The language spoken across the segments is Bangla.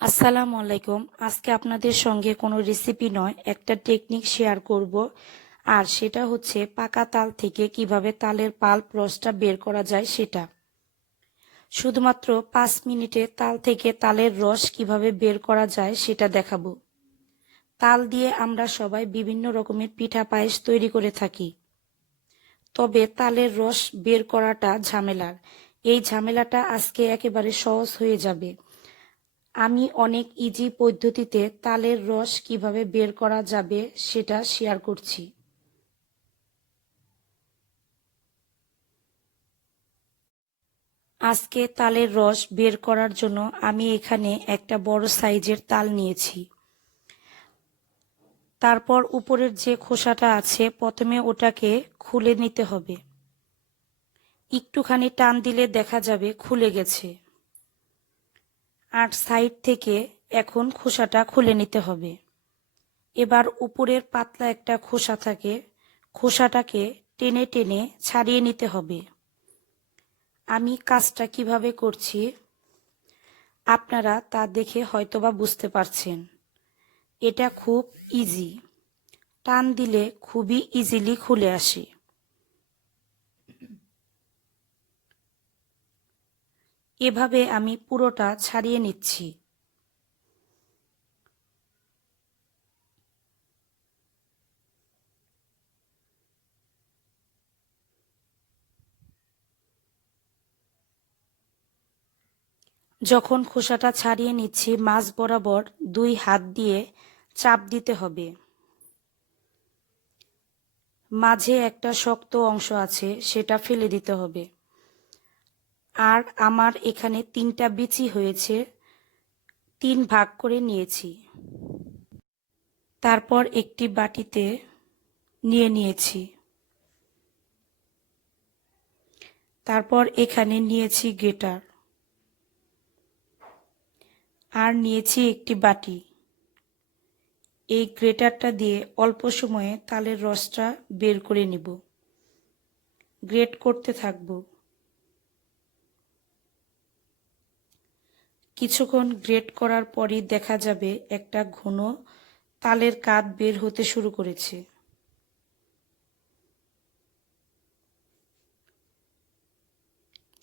আসসালামু আলাইকুম। আজকে আপনাদের সঙ্গে কোনো রেসিপি নয়, একটা টেকনিক শেয়ার করব। আর সেটা হচ্ছে পাকা তাল থেকে কিভাবে তালের পাল্প রসটা বের করা যায় সেটা। শুধুমাত্র 5 মিনিটে তাল থেকে তালের রস কিভাবে বের করা যায় সেটা দেখাবো। তাল দিয়ে আমরা সবাই বিভিন্ন রকমের পিঠা পায়েস তৈরি করে থাকি। তবে তালের রস বের করাটা ঝামেলার। এই ঝামেলাটা আজকে একেবারে সহজ হয়ে যাবে। আমি অনেক ইজি পদ্ধতিতে তালের রস কিভাবে বের করা যাবে সেটা শেয়ার করছি। আজকে তালের রস বের করার জন্য আমি এখানে একটা বড় সাইজের তাল নিয়েছি। তারপর উপরের যে খোসাটা আছে প্রথমে ওটাকে খুলে নিতে হবে। একটুখানি টান দিলে দেখা যাবে খুলে গেছে। আর সাইড থেকে এখন খোসাটা খুলে নিতে হবে। এবার উপরের পাতলা একটা খোসা থাকে, খোসাটাকে টেনে টেনে ছাড়িয়ে নিতে হবে। আমি কাজটা কিভাবে করছি আপনারা তা দেখে হয়তোবা বুঝতে পারছেন। এটা খুব ইজি, টান দিলে খুবই ইজিলি খুলে আসে। এভাবে আমি পুরোটা ছাড়িয়ে নিচ্ছি। যখন খোসাটা ছাড়িয়ে নিচ্ছি মাঝ বরাবর 2 হাত দিয়ে চাপ দিতে হবে। মাঝে একটা শক্ত অংশ আছে সেটা ফেলে দিতে হবে। আর আমার এখানে 3টা বিচি হয়েছে, 3 ভাগ করে নিয়েছি। তারপর একটি বাটিতে নিয়ে নিয়েছি। তারপর এখানে নিয়েছি গ্রেটার আর নিয়েছি একটি বাটি। এই গ্রেটারটা দিয়ে অল্প সময়ে তালের রসটা বের করে নিব। গ্রেট করতে থাকব। কিছুক্ষণ গ্রেট করার পরই দেখা যাবে একটা ঘন তালের কাঠ বের হতে শুরু করেছে।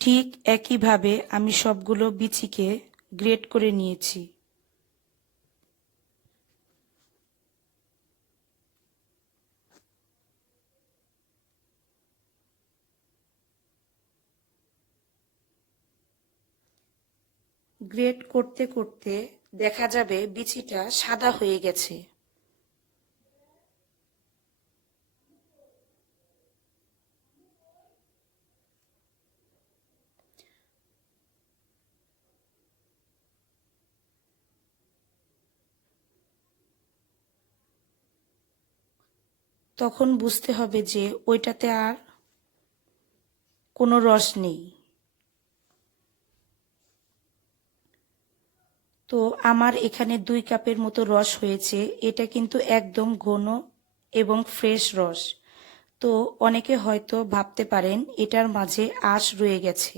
ঠিক একইভাবে আমি সবগুলো বিচিকে গ্রেট করে নিয়েছি। গ্রেট করতে করতে দেখা যাবে বিচিটা সাদা হয়ে গেছে। তখন বুঝতে হবে যে ওইটাতে আর কোনো রস নেই। তো আমার এখানে 2 কাপের মতো রস হয়েছে। এটা কিন্তু একদম ঘন এবং ফ্রেশ রস। তো অনেকে হয়তো ভাবতে পারেন এটার মাঝে আঁশ রয়ে গেছে।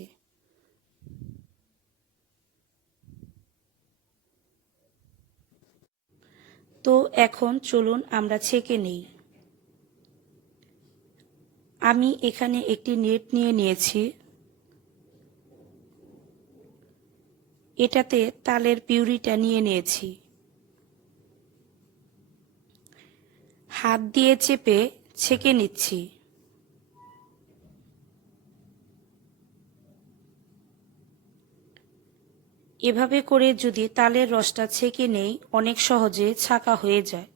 তো এখন চলুন আমরা ছেঁকে নেই। আমি এখানে একটি নেট নিয়ে নিয়েছি। এটাতে তালের পিউরিটা নিয়ে নিয়েছি। হাত দিয়ে চেপে ছেঁকে নিচ্ছি। এভাবে করে যদি তালের রসটা ছেঁকে নেই অনেক সহজে ছাঁকা হয়ে যায়।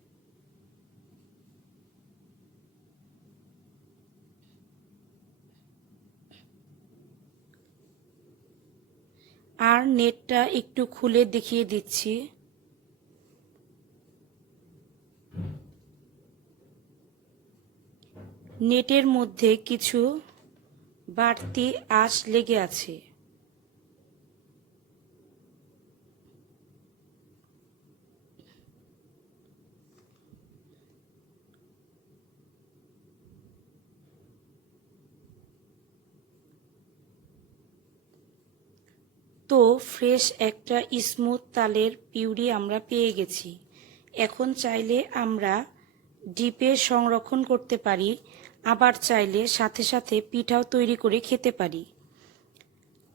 আর নেটটা একটু খুলে দেখিয়ে দিচ্ছি। নেটের মধ্যে কিছু বাড়তি আঁশ লেগে আছে। তো তো ফ্রেশ একটা স্মুথ তালের পিউরি আমরা পেয়ে গেছি। এখন চাইলে আমরা ডিপে সংরক্ষণ করতে পারি, আবার চাইলে সাথে সাথে পিঠাও তৈরি করে খেতে পারি।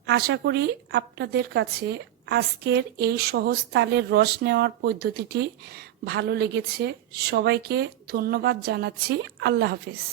আশা করি আপনাদের কাছে আজকের এই সহজ তালের রস নেওয়ার পদ্ধতিটি ভালো লেগেছে। সবাইকে ধন্যবাদ জানাচ্ছি। আল্লাহ হাফেজ।